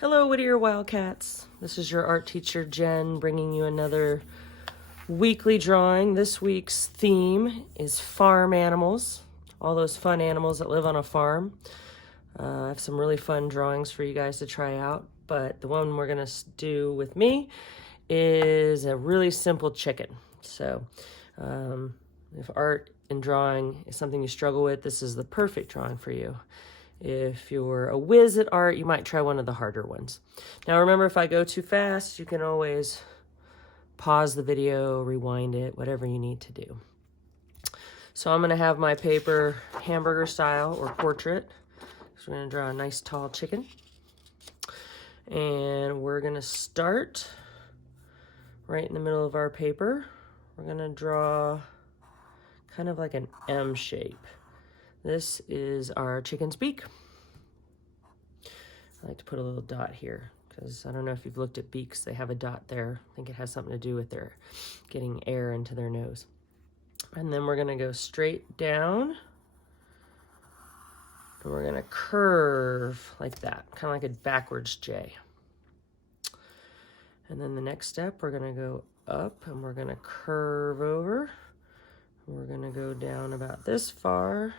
Hello, Whittier Wildcats. This is your art teacher, Jen, bringing you another weekly drawing. This week's theme is farm animals, all those fun animals that live on a farm. I have some really fun drawings for you guys to try out, but the one we're going to do with me is a really simple chicken. So if art and drawing is something you struggle with, this is the perfect drawing for you. If you're a whiz at art, you might try one of the harder ones. Now remember, if I go too fast, you can always pause the video, rewind it, whatever you need to do. So I'm going to have my paper hamburger style or portrait. So we're going to draw a nice tall chicken. And we're going to start right in the middle of our paper. We're going to draw kind of like an M shape. This is our chicken's beak. I like to put a little dot here because I don't know if you've looked at beaks. They have a dot there. I think it has something to do with their getting air into their nose. And then we're going to go straight down. And we're going to curve like that, kind of like a backwards J. And then the next step, we're going to go up and we're going to curve over. We're going to go down about this far.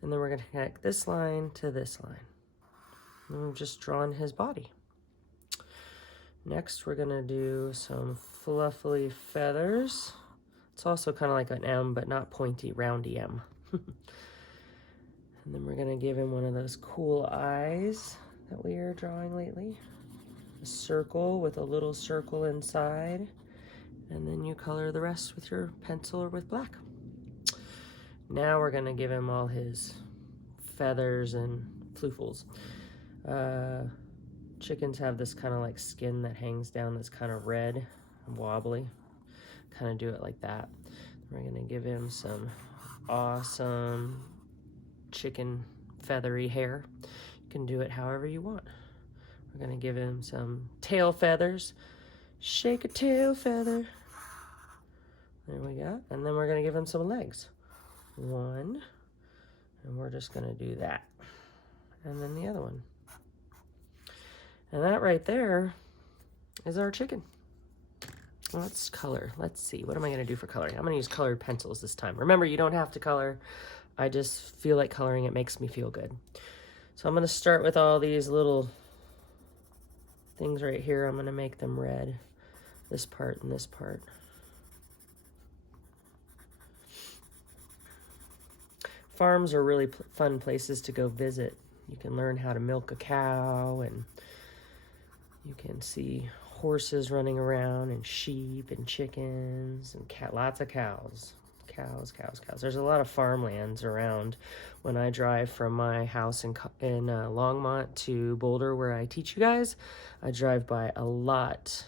And then we're going to connect this line to this line. And we've just drawn his body. Next, we're going to do some fluffy feathers. It's also kind of like an M, but not pointy, roundy M. And then we're going to give him one of those cool eyes that we are drawing lately. A circle with a little circle inside. And then you color the rest with your pencil or with black. Now we're going to give him all his feathers and floofles. Chickens have this kind of like skin that hangs down that's kind of red and wobbly. Kind of do it like that. We're going to give him some awesome chicken feathery hair. You can do it however you want. We're going to give him some tail feathers. Shake a tail feather. There we go. And then we're going to give him some legs. One, and we're just going to do that. And then the other one. And that right there is our chicken. Let's color. Let's see. What am I going to do for coloring? I'm going to use colored pencils this time. Remember, you don't have to color. I just feel like coloring. It makes me feel good. So I'm going to start with all these little things right here. I'm going to make them red. This part and this part. Farms are really fun places to go visit. You can learn how to milk a cow, and you can see horses running around, and sheep and chickens and lots of cows. Cows. There's a lot of farmlands around. When I drive from my house in Longmont to Boulder, where I teach you guys, I drive by a lot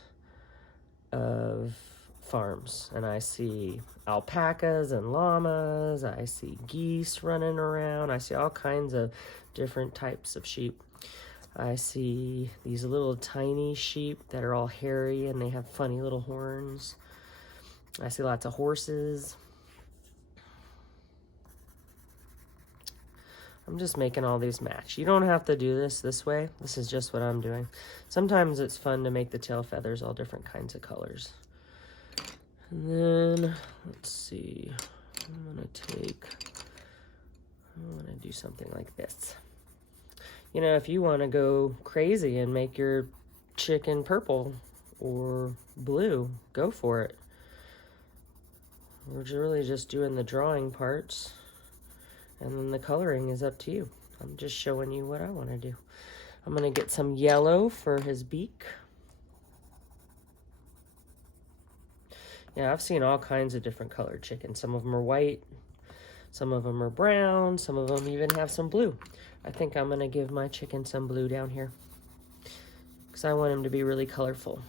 of farms, and I see alpacas and llamas, I see geese running around, I see all kinds of different types of sheep. I see these little tiny sheep that are all hairy and they have funny little horns. I see lots of horses. I'm just making all these match. You don't have to do this way. This is just what I'm doing. Sometimes it's fun to make the tail feathers all different kinds of colors. And then, let's see, I'm going to do something like this. You know, if you want to go crazy and make your chicken purple or blue, go for it. We're really just doing the drawing parts, and then the coloring is up to you. I'm just showing you what I want to do. I'm going to get some yellow for his beak. Yeah, I've seen all kinds of different colored chickens. Some of them are white, some of them are brown, some of them even have some blue. I think I'm going to give my chicken some blue down here because I want him to be really colorful.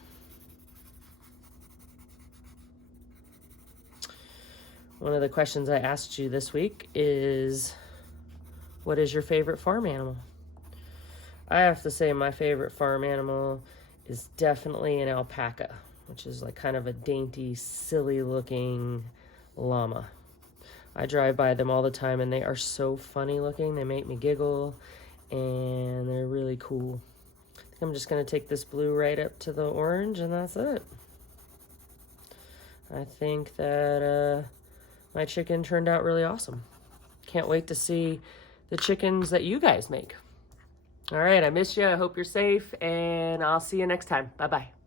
One of the questions I asked you this week is, what is your favorite farm animal? I have to say my favorite farm animal is definitely an alpaca, which is like kind of a dainty, silly looking llama. I drive by them all the time and they are so funny looking. They make me giggle and they're really cool. I think I'm just gonna take this blue right up to the orange, and that's it. I think that my chicken turned out really awesome. Can't wait to see the chickens that you guys make. All right, I miss you. I hope you're safe, and I'll see you next time. Bye-bye.